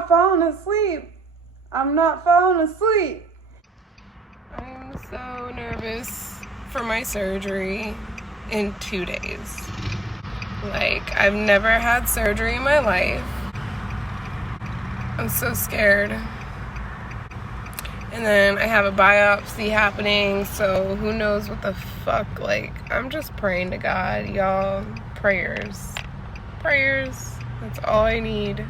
not falling asleep. I'm not falling asleep. I'm so nervous for my surgery in 2 days. Like, I've never had surgery in my life. I'm so scared. And then I have a biopsy happening, so who knows what the fuck. Like, I'm just praying to God, y'all. Prayers. Prayers. That's all I need.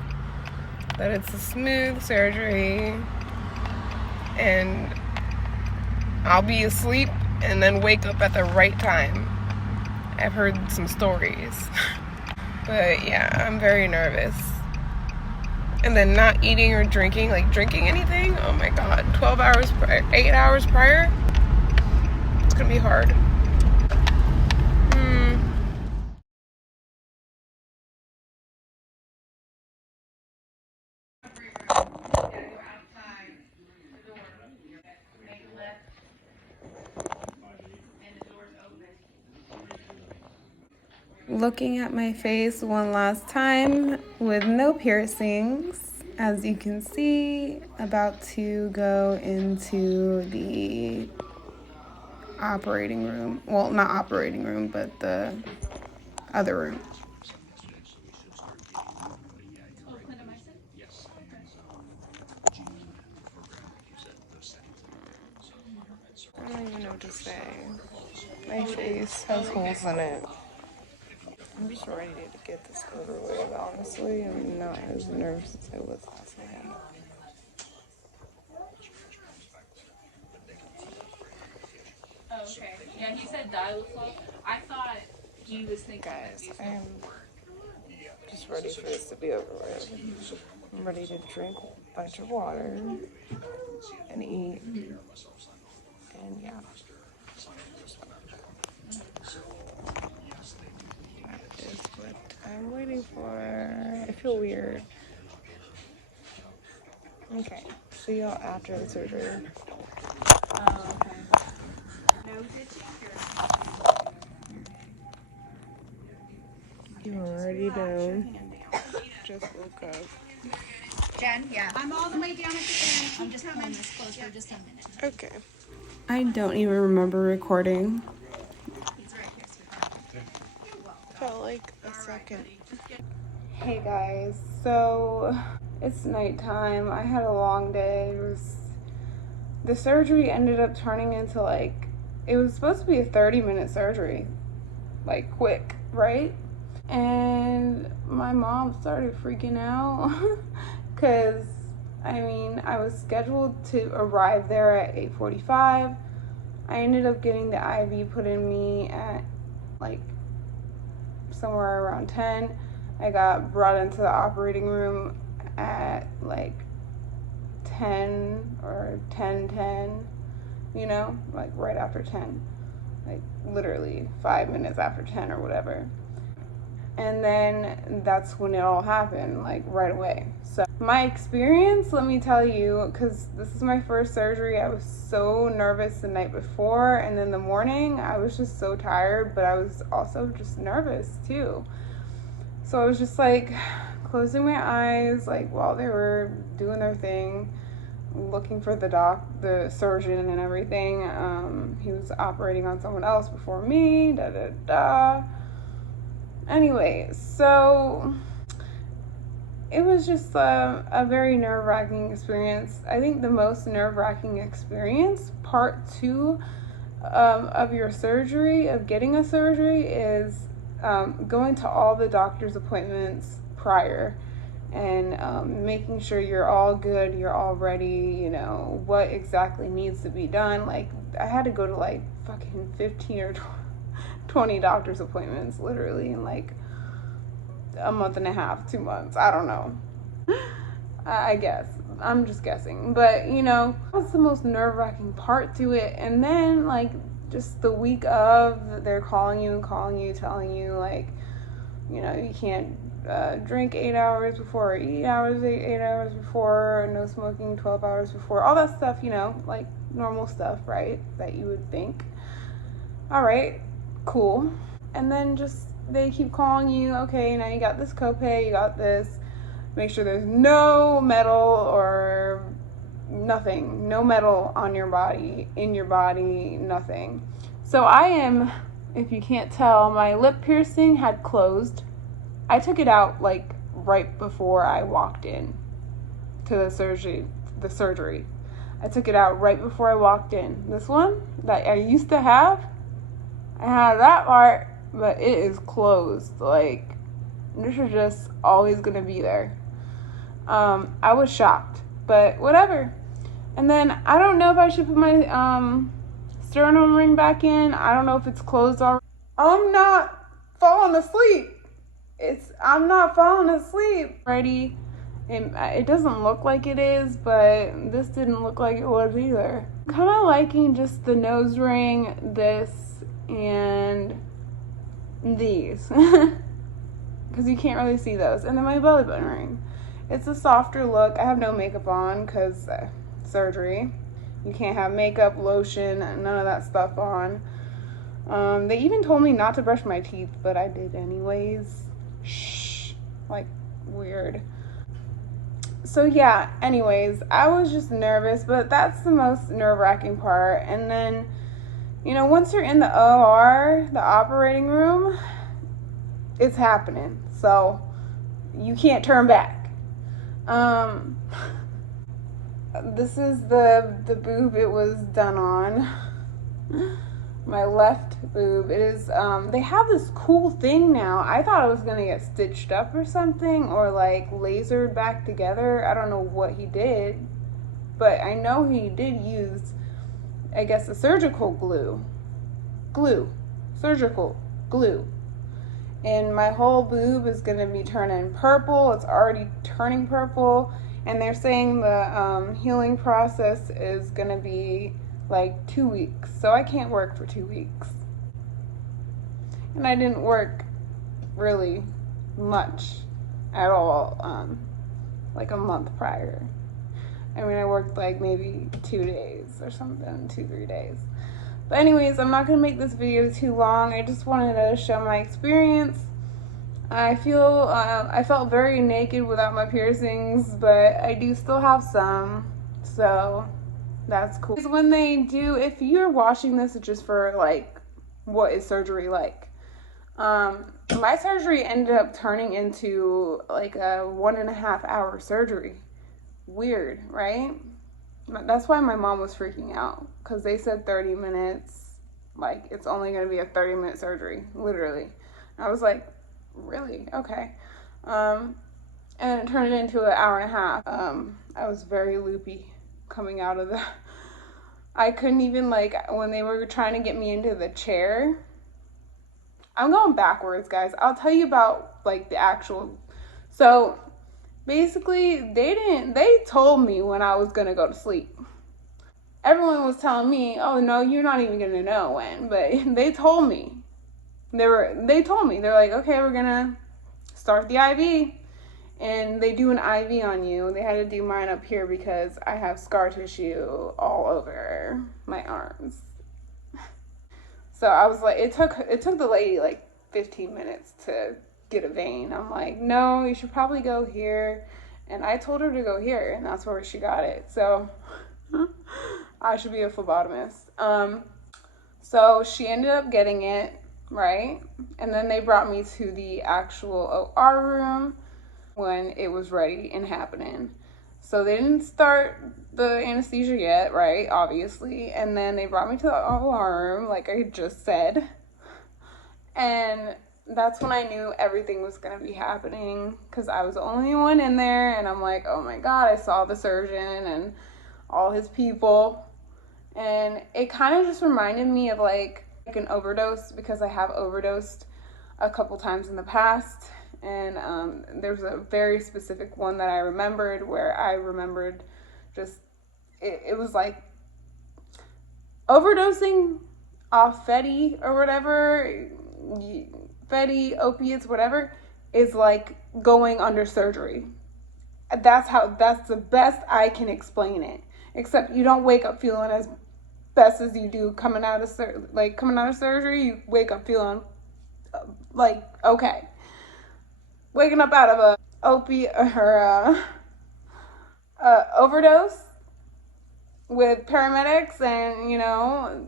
That it's a smooth surgery. And I'll be asleep and then wake up at the right time. I've heard some stories. But yeah, I'm very nervous. And then not eating or drinking, like drinking anything, oh my god, 12 hours, 8 hours prior, it's gonna be hard. Looking at my face one last time with no piercings. As you can see, about to go into the operating room. Well, not operating room, but the other room. I don't even know what to say. My face has holes in it. I'm just ready to get this over with, honestly. I'm not as nervous as I was last night. Oh, okay. Yeah, he said dilophob. I thought he was thinking. Guys, I am just ready for this to be over with. I'm ready to drink a bunch of water and eat. And yeah. That is what I'm waiting for. I feel weird. Okay, see y'all after the surgery. Oh, okay. No You already know. Just woke up. Jen, yeah. I'm all the way down at the end. I'm just pulling this close for just a minute. Okay. I don't even remember recording. He's right here, sweetheart. Felt like a second. Hey guys, so it's nighttime. I had a long day. The surgery ended up turning into it was supposed to be a 30-minute surgery. Like quick, right? And my mom started freaking out because I was scheduled to arrive there at 8:45. I ended up getting the IV put in me at somewhere around 10. I got brought into the operating room at 10 or 10:10, right after 10. Literally 5 minutes after 10 or whatever. And then that's when it all happened, right away. So my experience, let me tell you, because this is my first surgery, I was so nervous the night before, and then the morning I was just so tired, but I was also just nervous too. So I was just closing my eyes while they were doing their thing, looking for the surgeon and everything. He was operating on someone else before me, Anyway, so it was just a very nerve-wracking experience. I think the most nerve-wracking experience, part 2 of your surgery, of getting a surgery, is going to all the doctor's appointments prior and making sure you're all good, you're all ready, what exactly needs to be done. I had to go to fucking 15 or 20 doctor's appointments literally in a month and a half, 2 months. I don't know. I guess. I'm just guessing. But, that's the most nerve-wracking part to it. And then, just the week of, they're calling you, telling you, you can't drink 8 hours before, or eat 8 hours before, no smoking 12 hours before. All that stuff, normal stuff, right? That you would think. All right. Cool. And then they keep calling you, okay, now you got this copay, you got this, make sure there's no metal or nothing, no metal on your body, in your body, nothing. So I am, if you can't tell, my lip piercing had closed. I took it out like right before I walked in to the surgery. I took it out right before I walked in. This one that I used to have, I had that part, but it is closed. Like, this is just always gonna be there. I was shocked, but whatever. And then I don't know if I should put my sternum ring back in. I don't know if it's closed already. I'm not falling asleep. I'm not falling asleep. Already. It doesn't look like it is, but this didn't look like it was either. I'm kind of liking just the nose ring, this, and these. Because you can't really see those. And then my belly button ring. It's a softer look. I have no makeup on because surgery. You can't have makeup, lotion, none of that stuff on. They even told me not to brush my teeth, but I did anyways. Shh. Like, weird. So yeah, anyways, I was just nervous, but that's the most nerve-wracking part. And then, you know, once you're in the OR, the operating room, it's happening. So you can't turn back. This is the boob it was done on. My left boob. It is, they have this cool thing now. I thought it was gonna get stitched up or something, or like lasered back together. I don't know what he did, but I know he did use, I guess, a surgical surgical glue. And my whole boob is gonna be turning purple. It's already turning purple. And they're saying the healing process is gonna be like 2 weeks. So I can't work for 2 weeks. And I didn't work really much at all, like a month prior. I mean, I worked like maybe 2 days or something, 2-3 days. But anyways, I'm not gonna make this video too long. I just wanted to show my experience. I felt very naked without my piercings, but I do still have some, so that's cool. When they do, if you're watching this just for like, what is surgery like? My surgery ended up turning into like a 1.5 hour surgery. Weird, right? That's why my mom was freaking out, because they said 30 minutes, like it's only gonna be a 30-minute surgery, literally. I was like, really? Okay. And it turned into an hour and a half. I was very loopy coming out of the, I couldn't even, like, when they were trying to get me into the chair, I'm going backwards, guys. I'll tell you about like the actual, so basically they told me when I was gonna go to sleep. Everyone was telling me, oh no, you're not even gonna know when, but they told me. They told me, they're like, okay, we're gonna start the IV, and they do an IV on you. They had to do mine up here because I have scar tissue all over my arms. So I was like, it took the lady like 15 minutes to get a vein. I'm like, no, you should probably go here. And I told her to go here, and that's where she got it. So I should be a phlebotomist. So she ended up getting it, right? And then they brought me to the actual OR room when it was ready and happening. So they didn't start the anesthesia yet, right? Obviously. And then they brought me to the OR room, like I just said. And that's when I knew everything was going to be happening, because I was the only one in there. And I'm like, oh my God, I saw the surgeon and all his people. And it kind of just reminded me of like an overdose, because I have overdosed a couple times in the past. And there's a very specific one that I remembered, where I remembered just, it was like overdosing off Fetty or whatever, Fetty, opiates, whatever, is like going under surgery. That's the best I can explain it. Except you don't wake up feeling as best as you do coming out of surgery. You wake up feeling like okay. Waking up out of a opiate or overdose with paramedics and, you know,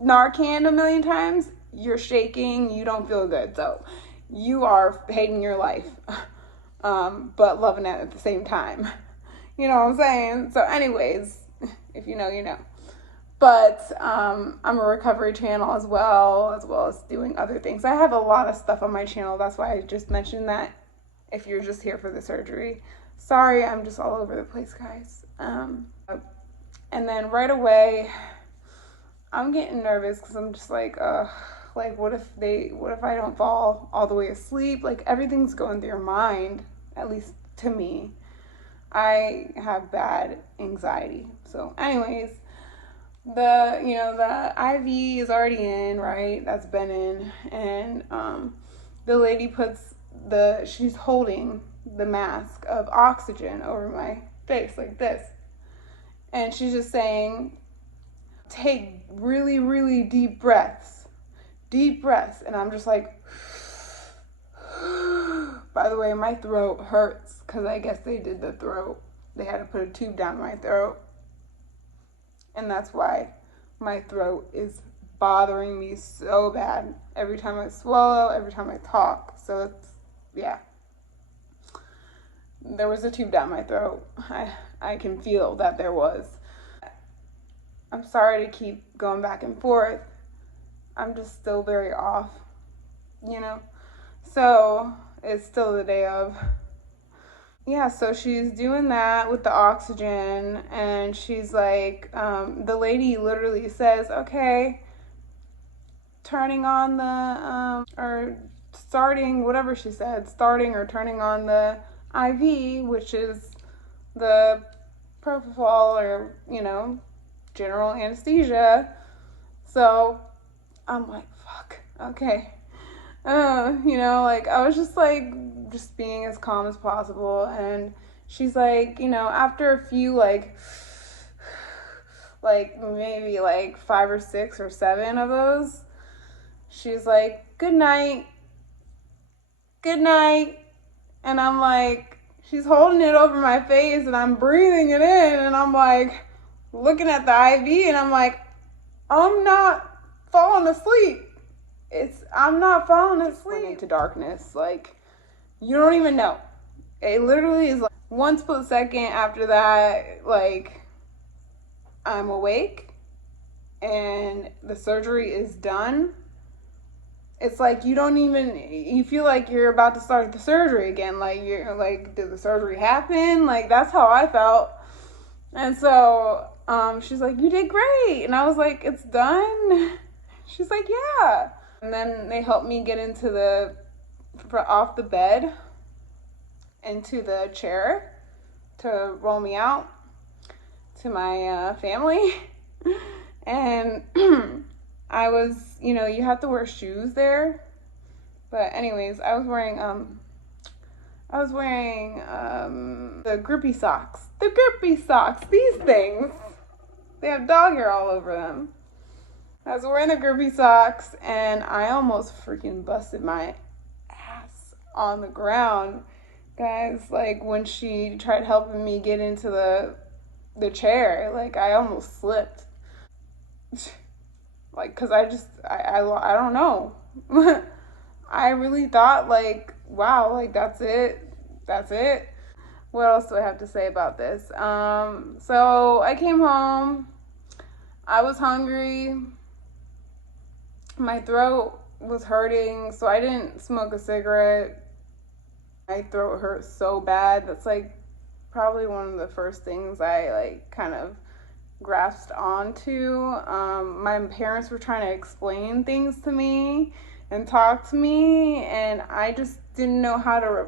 Narcan a million times, you're shaking, you don't feel good. So you are hating your life, but loving it at the same time. You know what I'm saying? So anyways, if you know, you know. But I'm a recovery channel as well as doing other things. I have a lot of stuff on my channel. That's why I just mentioned that if you're just here for the surgery. Sorry, I'm just all over the place, guys. And then right away, I'm getting nervous because I'm just like, what if I don't fall all the way asleep? Like everything's going through your mind, at least to me. I have bad anxiety. So anyways, the IV is already in, right? That's been in. And the lady she's holding the mask of oxygen over my face like this. And she's just saying, take really, really deep breaths. Deep breaths. And I'm just like, by the way, my throat hurts because I guess they did the throat. They had to put a tube down my throat. And that's why my throat is bothering me so bad. Every time I swallow, every time I talk. So it's, yeah. There was a tube down my throat. I can feel that there was. I'm sorry to keep going back and forth. I'm just still very off, you know? So it's still the day of. Yeah, so she's doing that with the oxygen, and she's like, the lady literally says, okay, turning on or starting, whatever she said, starting or turning on the IV, which is the propofol or, you know, general anesthesia. So I'm like, fuck, okay. You know, like I was just like just being as calm as possible, and she's like, you know, after a few like maybe like 5 or 6 or 7 of those, she's like, good night, and I'm like, she's holding it over my face and I'm breathing it in, and I'm like looking at the IV and I'm like, I'm not falling asleep. I'm not falling asleep. Into darkness, like you don't even know. It literally is like one split second after that, like I'm awake and the surgery is done. It's like you feel like you're about to start the surgery again. Like you're like, did the surgery happen? Like that's how I felt. And so she's like, you did great. And I was like, it's done? She's like, yeah. And then they helped me get off the bed into the chair to roll me out to my family. And I was, you know, you have to wear shoes there. But anyways, I was wearing the grippy socks. The grippy socks. These things. They have dog hair all over them. I was wearing the grippy socks and I almost freaking busted my ass on the ground. Guys, like when she tried helping me get into the chair, like I almost slipped. Like, cause I don't know. I really thought like, wow, like that's it. What else do I have to say about this? So I came home. I was hungry. My throat was hurting, so I didn't smoke a cigarette. My throat hurt so bad. That's like probably one of the first things I like kind of grasped onto. My parents were trying to explain things to me and talk to me, and I just didn't know how to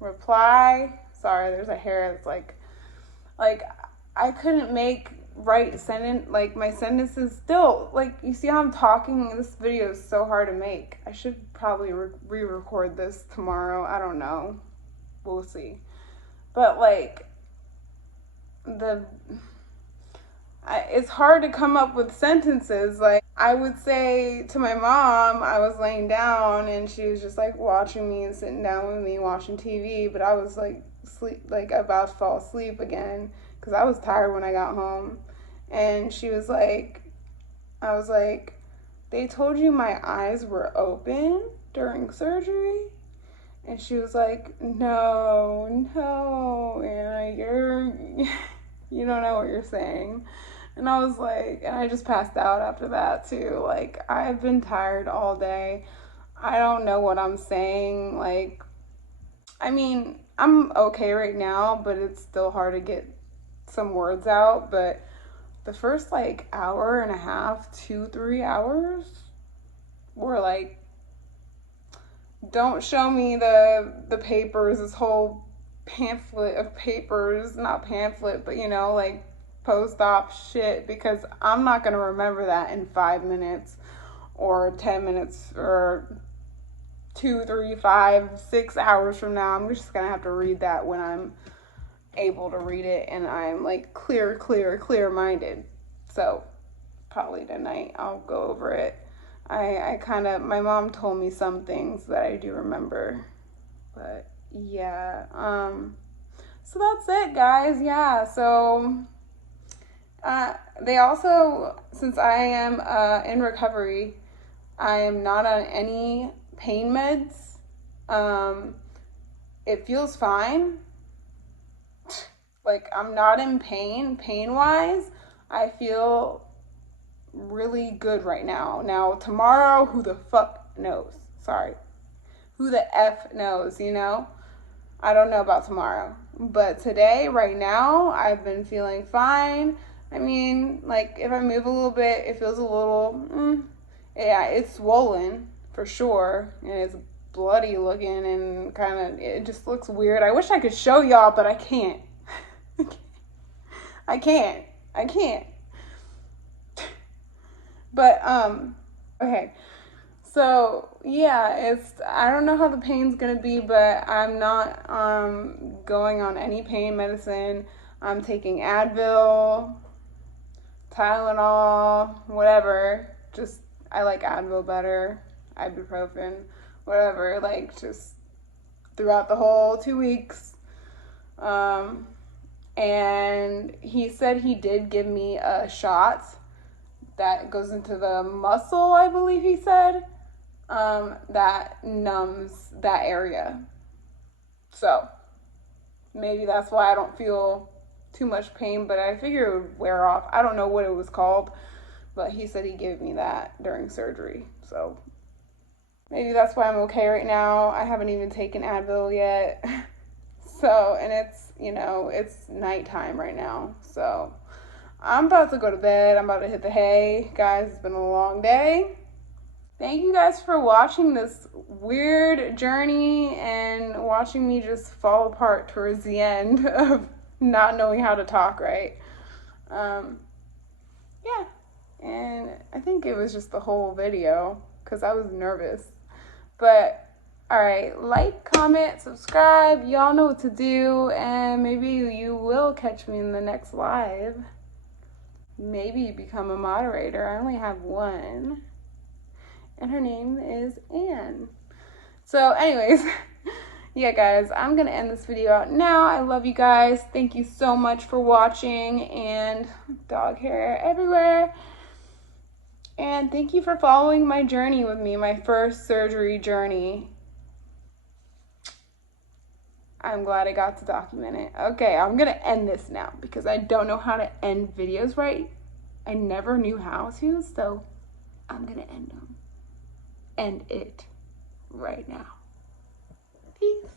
reply. Sorry, there's a hair that's like I couldn't make right sentence, like my sentences still, like you see how I'm talking, this video is so hard to make. I should probably re-record this tomorrow. I don't know, we'll see. But like it's hard to come up with sentences. Like, I would say to my mom, I was laying down and she was just like watching me and sitting down with me watching TV, but I was like about to fall asleep again because I was tired when I got home. And she was like, I was like, they told you my eyes were open during surgery? And she was like, no, no, Anna, you don't know what you're saying. And I was like, and I just passed out after that too. Like, I've been tired all day. I don't know what I'm saying. Like, I mean, I'm okay right now, but it's still hard to get some words out. But the first like hour and a half, 2, 3 hours were like, don't show me the papers, this whole pamphlet of papers, not pamphlet, but like post-op shit, because I'm not going to remember that in 5 minutes or 10 minutes or 2, 3, 5, 6 hours from now. I'm just going to have to read that when I'm able to read it and I'm like clear minded. So probably tonight I'll go over it. I kind of, my mom told me some things that I do remember, but yeah. So that's it, guys. Yeah. So, they also, since I am, in recovery, I am not on any pain meds. It feels fine. Like, I'm not in pain wise. I feel really good right now. Now, tomorrow, who the fuck knows? Sorry. Who the F knows, I don't know about tomorrow. But today, right now, I've been feeling fine. I mean, like, if I move a little bit, it feels a little, yeah, it's swollen for sure. And it's bloody looking and kind of, it just looks weird. I wish I could show y'all, but I can't. I can't. But, okay. So, yeah, I don't know how the pain's gonna be, but I'm not, going on any pain medicine. I'm taking Advil, Tylenol, whatever. Just, I like Advil better, ibuprofen, whatever, like, just throughout the whole 2 weeks. And he said he did give me a shot that goes into the muscle, I believe he said, that numbs that area. So maybe that's why I don't feel too much pain, but I figure it would wear off. I don't know what it was called, but he said he gave me that during surgery. So maybe that's why I'm okay right now. I haven't even taken Advil yet. So, and it's nighttime right now. So I'm about to go to bed. I'm about to hit the hay. Guys, it's been a long day. Thank you guys for watching this weird journey and watching me just fall apart towards the end of not knowing how to talk right. Yeah. And I think it was just the whole video because I was nervous. But alright, like, comment, subscribe. Y'all know what to do. And maybe you will catch me in the next live. Maybe become a moderator. I only have one. And her name is Anne. So anyways, yeah guys, I'm gonna end this video out now. I love you guys. Thank you so much for watching, and dog hair everywhere. And thank you for following my journey with me, my first surgery journey. I'm glad I got to document it. Okay, I'm gonna end this now because I don't know how to end videos right. I never knew how to, so I'm gonna end it right now. Peace.